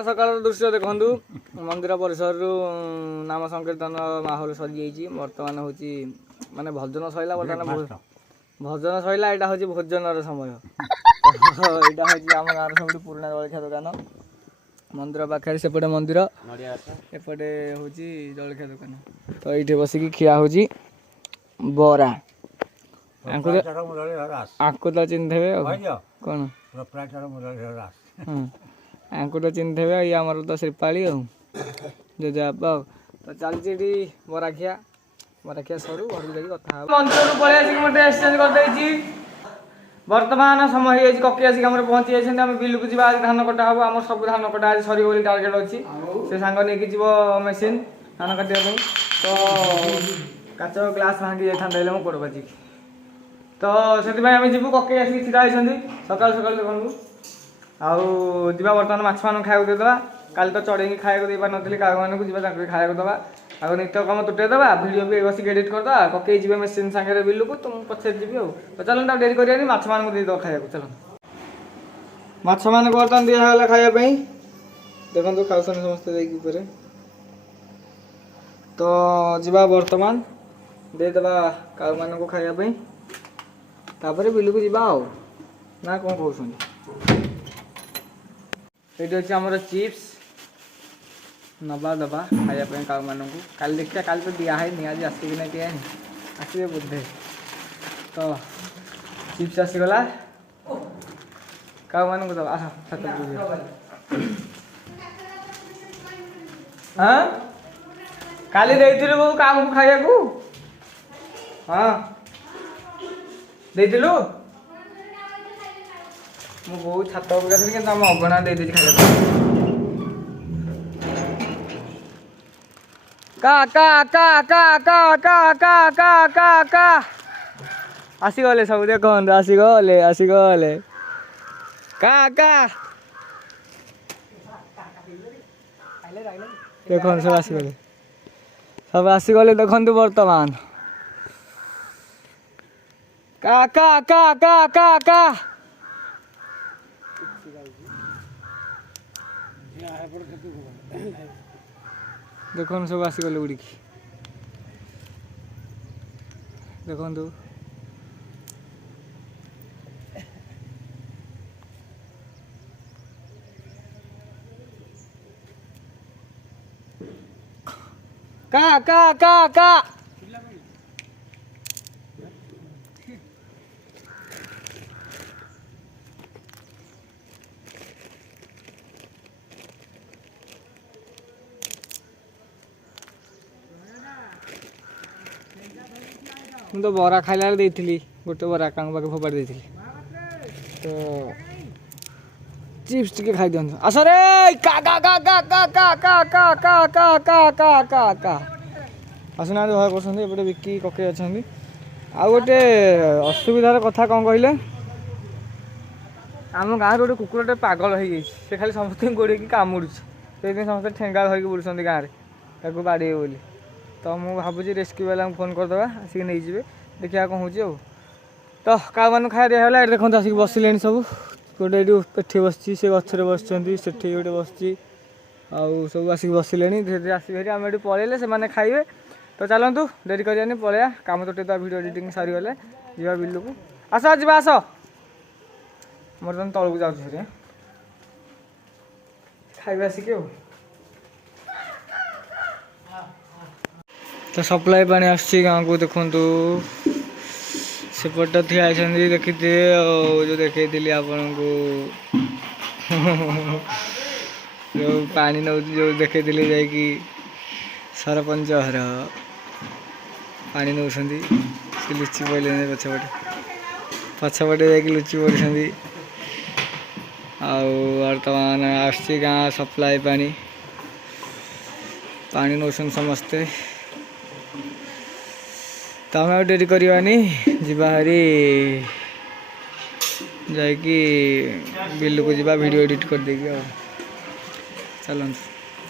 सकाल दृश्य देखु मंदिर परिसर नाम संकीर्तन माहौल सरी जाइए बर्तमान हूँ माने भजन सैला बर्तमान भजन सैला यहाँ हूँ भोजन समय यहाँ हूँ आम गाँव सब पुराणा जलखिया दुकान मंदिर पाखे सेपटे मंदिर एपटे हूँ जलखिया दुकान तो ये बसिक खिया हूँ बरा आंकु तो चिन्हे कौन आंकु तो चिन्हे ये आमर तो श्रीपाली जेजेबाप तो चलती बरा खिया सरू घर जाकि कथा मंदिर पलि आसिक मत एक्सचेंज करदे बर्तमान समय हो ककी आसिक पहुँची जाइए आम बिल को जी आज धान कटा हम आम सब धान कटा आज सर बोली टार्गेट अच्छी से सांग नहीं जीव मेसीन धान काटा तो काच ग्लास भांगी जाता मो गोड़ बाजिक तो से आम जीव कके आसिक छिड़ा होती सकाल सकाल देखूँ आउ जा बर्तमान माछ मान खाया देदेबा काली तो चढ़े खाया दे पार नी काऊ मानक जी खाया दबा आगे नित्य कम तुटेदेबा भिडियो भी बस एडिट करदे ककई जी मेसीन सागे बिल को तुम पचे जी तो चलो डेरी कर माछ मान देद खाया चलो माछ मान बर्तमान दिहला खायापी देखो खाऊ समस्ते देपर तो जा बर्तमान देदेबा काऊ मान खायापी तापर बिल को जा ना कौन कहते ये अच्छे आमर चिप्स नवा दबा खायापी काऊ मान काल देखिए काल तो दिखाई नहीं आज आसिक ना किए आसवे बोधे तो चिप्स आसीगला काऊ मान दबा हाँ काली देलु काऊ को खाया हाँ देलु मो बहुत छात उपरी कि आम अगना दे खाया का का का का का का का का का का आसीगले सब देखो आसीगले का का देखो सब आसीगले देखु बर्तमान का का का का का का देखो सब आसीगले उड़ी देखु का का का का तो बरा खाइला गोटे बरा कांग पाखे फोपाड़ी देती तो चिप्स टिके खाई दिखाई आस रे का का का का का का का का का का का का का का आसुना भय कर बिकी ककई अच्छा आ गोटे असुविधार कथा कौन कहले आम गाँव गोटे कुकुरटे पागल हो गई से खाली समस्त गोड़े कामुड़ी से समस्त ठेंगा धरिकी बुलूँ गाँव में बाड़े बोली तो मुझे भावुँ रेस्क्यू वाला फोन करदे आसिक नहीं जी देखा कौन हो तो काऊ मान खाया दिहला देखो आसिक बसिले सब गोटे ये बस से गचर बस गोटे बस सब आसिक बसिले धीरे धीरे आसवे आम ये पलैले से खाइबे तो चलतु डेरी कर पलैया कम तो वीडियो एडिटिंग सरीगले जा बिल को आस जा आस बर्तमान तौक जाऊँ खाइबे आसिक तो सप्लाई पानी आसी गाँव को देखु सेपट थी आई देखी जो देखी आपण को जो पानी नौ जो देखी जाकि सरपंच घर पानी नौ लुचि पड़े पछपटे जा लुचि पड़े बर्तमान आसी गाँ सप्लाई पानी पानी नौ समस्ते तो आम डेरी करवानी जीवाहारी जाकि बिल को जा वीडियो एडिट कर देगी चल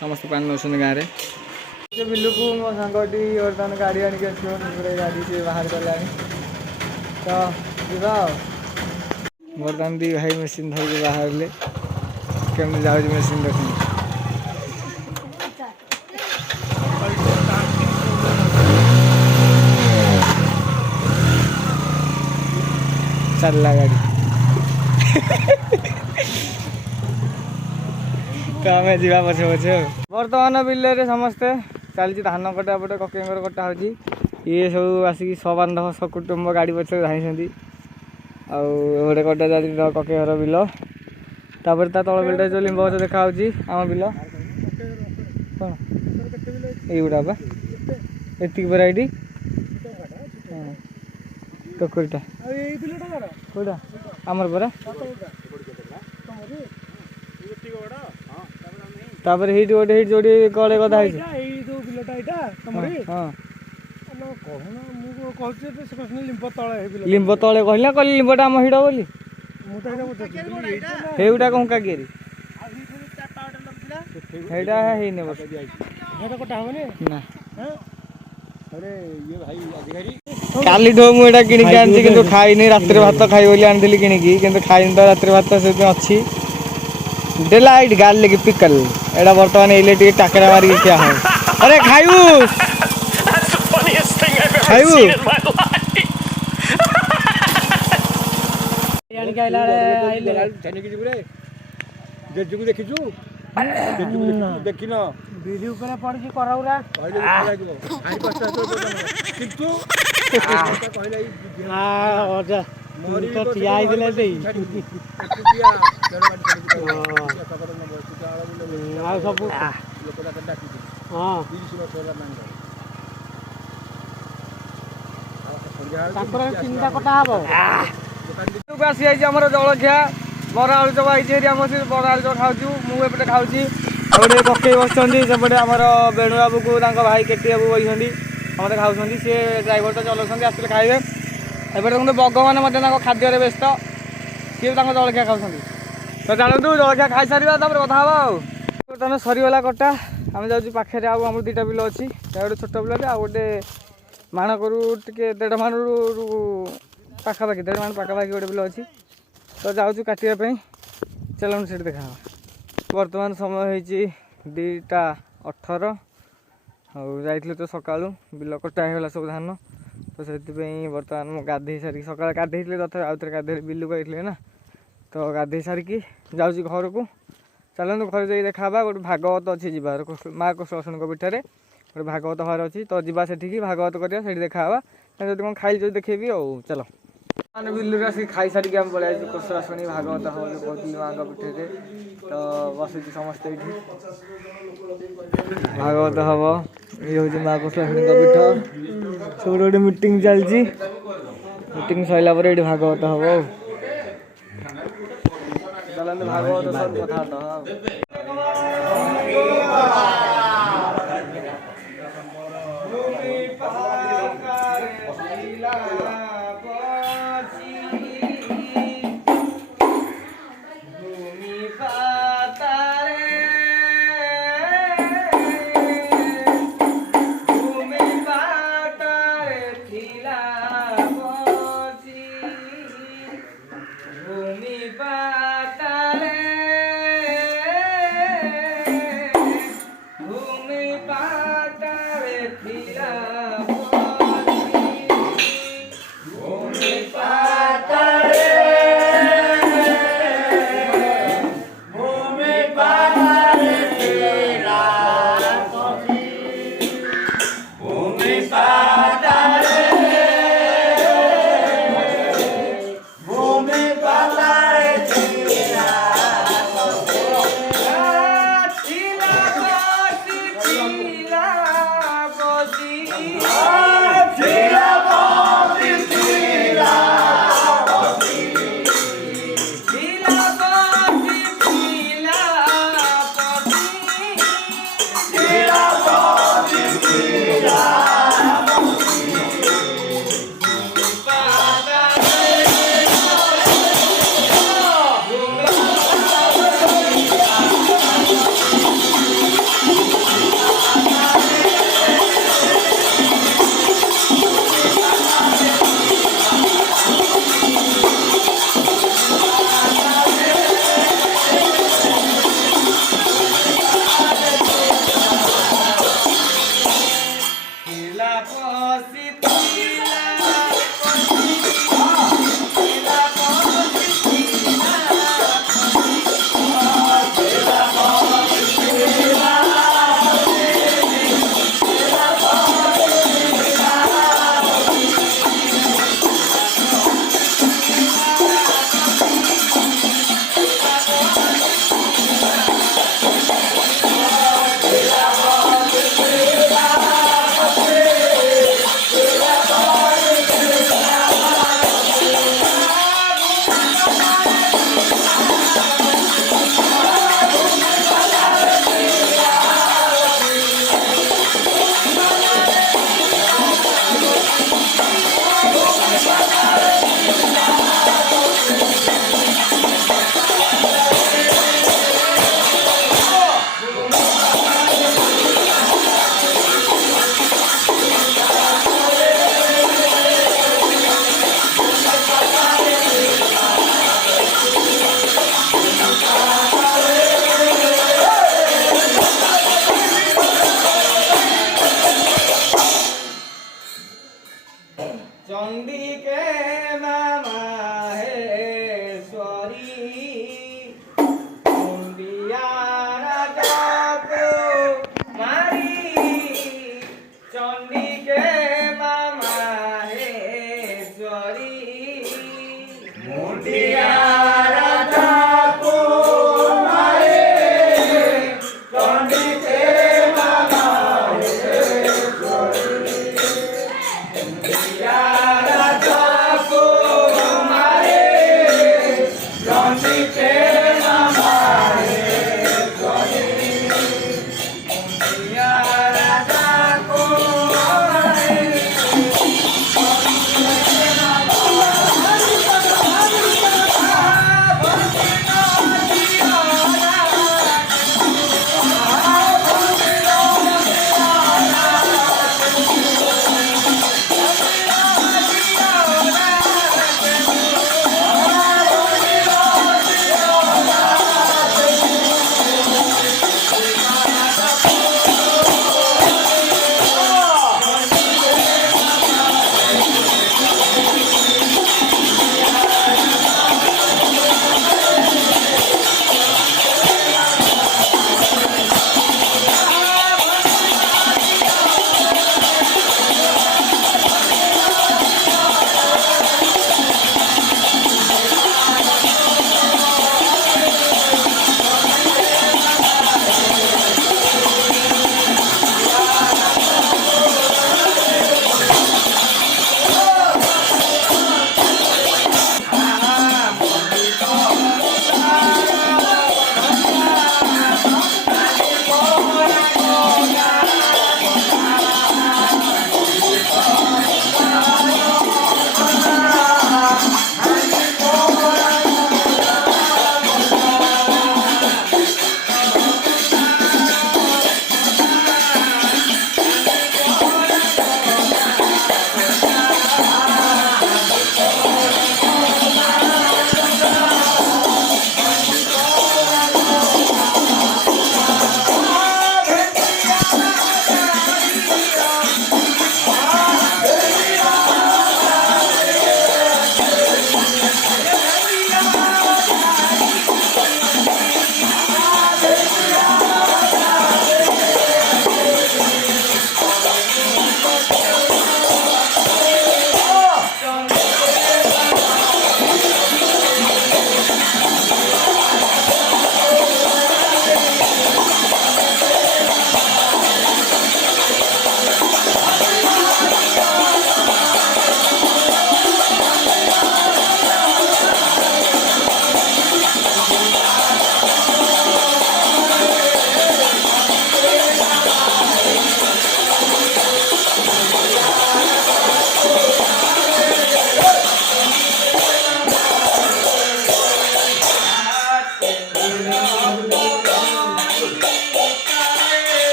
समस्त पानी नौ गाँव में बिल को मो सांगटी बर्तमान गाड़ी आणिक गाड़ी से बाहर कला तो जा बर्तमान दी भाई मेसीन धरिक बाहर केमी जाऊँ मेसीन देखते चलला गाड़ी तो आम जा पछे पछे बर्तमान बिल समस्ते चलती धान कटा पटे ककेर कटा हो ये सब आसिक सबान सकुटुंब गाड़ी पछे धाई आउटे कटा जाती ककेर बिल तापर ता तल बिलटा जो लिंब गच देखा आम बिल कौन युवा बा एति परा ये टोकरीटा कौटा आमर परा तापर हिट गोटे हिट जोड़ी कड़े कदा लिंब तले कहला कल लिंबटा आम हिड़ बोली हेउटा कौन कागेरी हेटा हेने बस ना काली ठो मुझे किणिक आनी कि खाई रात भात खाई बोली आनी किणिकी कि खाई तो रात भात से अच्छी डिलाइट गार्लिक पिकल एटा बर्तमान ये टाकरा मारिक क्या हो अरे खाइबू खाइबू देखिन वीडियो पर पड़ी कराउरा चिंता कटा हम आसी आमर जलखिया बरा आलू चप आई बरा आलू चप खाऊ मुझे खाऊँ गोटे ककई बसपटे आमर बेणु बाबू को भाई केटी बाबू बही समस्त खाऊँ सी ड्राइवर तो चलाऊँ आसते खाइबे एपटे देखते बग मैंने खाद्य व्यस्त सी जलखिया खाऊँ तो चलतु जलखिया खाई सारे कथा बर्तमान सरीगला कटा आम जाऊँ पाखे आम दुटा बिल अच्छी गोटे छोट बिलटे आ गए माणकरू टे 1.5 माणु पाखापाखि 1.5 माण पाखापाखि गोटे बिल अच्छी तो जाऊँ काटापी चलूँ से देखा बर्तमान समय हो 2:18 जाइए तो सका बिल कटा होगा सब धान तो से बर्तमान मुझे गाधे सारी सका गाधे तथा आउ थे गाधे बिलू गई ना तो गाधे सारिकी जाऊँगी घर को चलते घर जाइए देखा गोटे भागवत अच्छी जीवार माँ कुशल पीठे गोटे भागवत हर अच्छी तो जा से भागवत करा देखा जो कौन खाई जो देखेबी चलो बिलू आसिक खाई सारिक आम पलि कुशल भागवत हम कहते माँ पीठे तो बस समस्ते ये भागवत हम ये हूँ माँ कुशल पीठ सब गोटे मीटिंग चलती मीटिंग सरला ये भागवत हम चलते भागवत सब कथा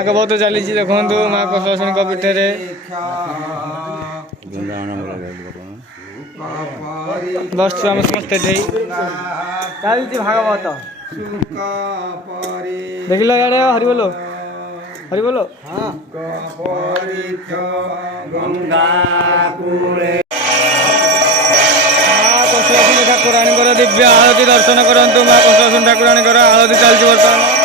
भागवत चली देखु माँ कौशलवासिनी पीठ बस आम समस्ते चलती भागवत देख लो यार हरि बोलो हरि बोलो कौशलवासिनी ठाकुराणी दिव्य आरती दर्शन करूँ माँ कौशलवासिनी ठाकुराणी आरती चलती बर्तमान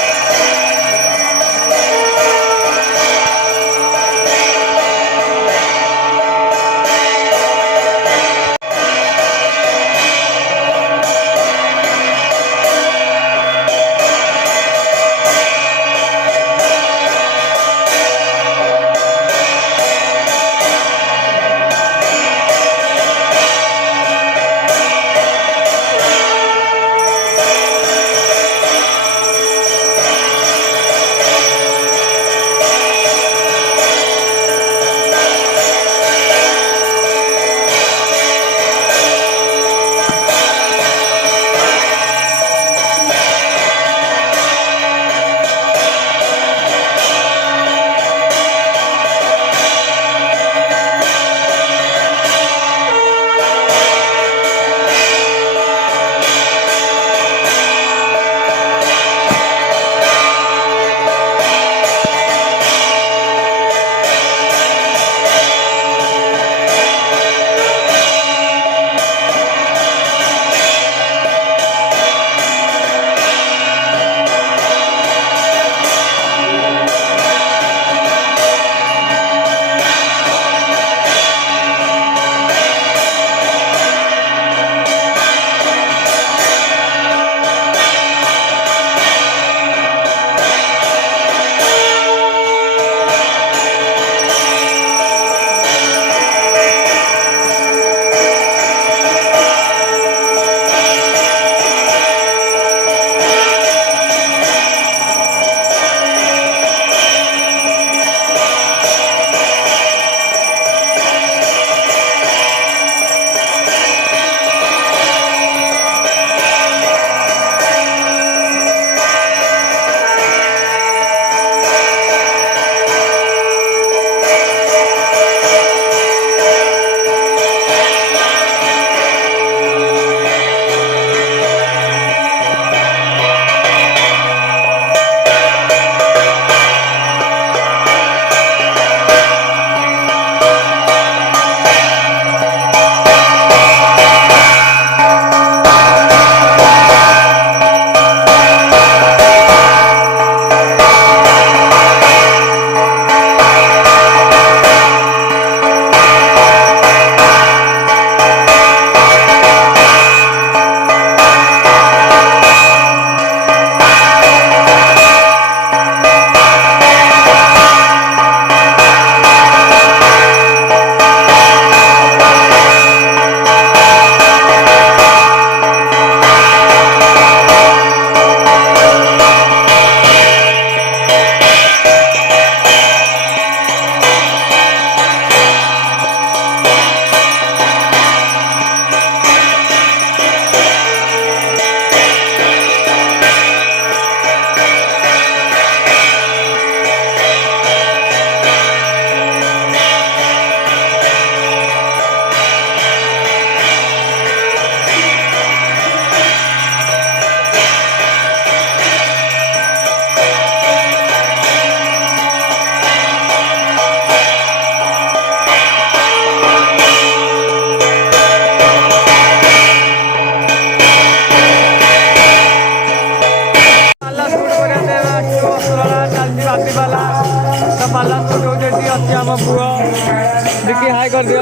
डिक्की हाई कर दियो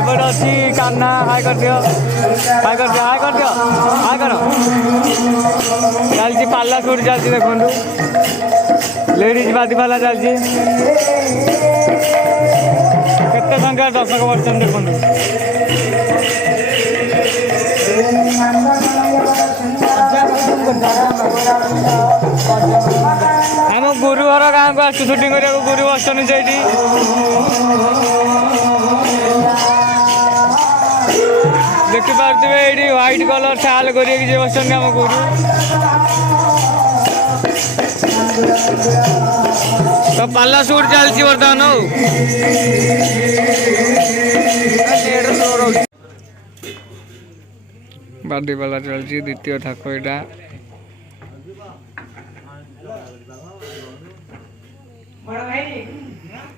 एपटे अच्छी कान्ना हाई कर दियो हाई कर दियो हाई कर दियो हाई कर चलती पाला सुट चलती देखु लेडीज बादी पाला चलती केते संख्या दर्शक बर्तन देखु आम गुरु घर गाँव को आसु सुटिंग करिया गुरु बसन से देखिपे ये व्हाइट कलर साल कर बसन आम गुरु तो पाला सुट चलती बर्तमान बादी पाला चलती द्वितीय ठाक यहाँ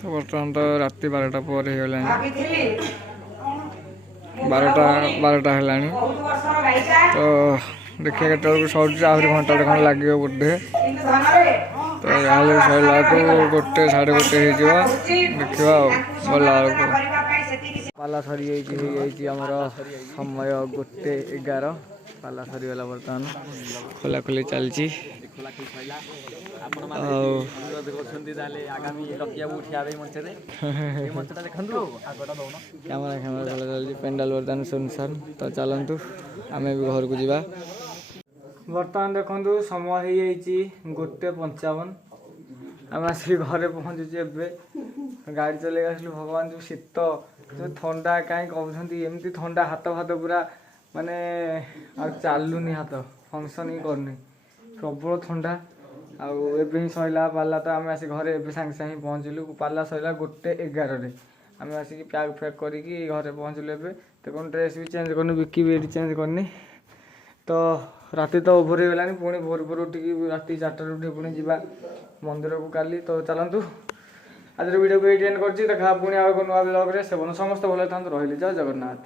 तो बर्तमान तो राति 12टा पर हो गला 12टा है तो देखिए केत सर आहरी घंटा खंड लगे बोधे तो यहाँ सरला तो 1 साढ़े 1 देखा गला पाला सरी आमर समय 1:11 पाला सरीगला बर्तमान खोला खोली चलती कैमरा चलती पेंडाल बर्तमान सुनसान तो चलतु आम भी घर को जावा बर्तमान देखु समय हो 1:55 आम आसिक घरे पहुँचुचे गाड़ी चल आसलु भगवान जो शीत जो थंडा कहीं कहते एमती थंडा हाथ फात पूरा माने चलुनी हाथ फंक्शन ही करनी प्रबल थंडा आबे ही सरला पाला तो आम आसिक घरे सागे सागे पहुँचलु पाला सरला 1:11 आम आसिक पैक फैक करके घरे पहुँचलु एवं तो कौन ड्रेस भी चेंज करनी बिकी भी ये चेंज करनी तो राति तो ओभर हो गलानी पुणी भोर भोर उठिकी राति 4टार उठी पुणी जा मंदिर को काली तो चलतु आज वीडियो को ये एंड कर देखा पुणी आगे नुआ ब्लॉग से समस्त भले था रही जय जगन्नाथ।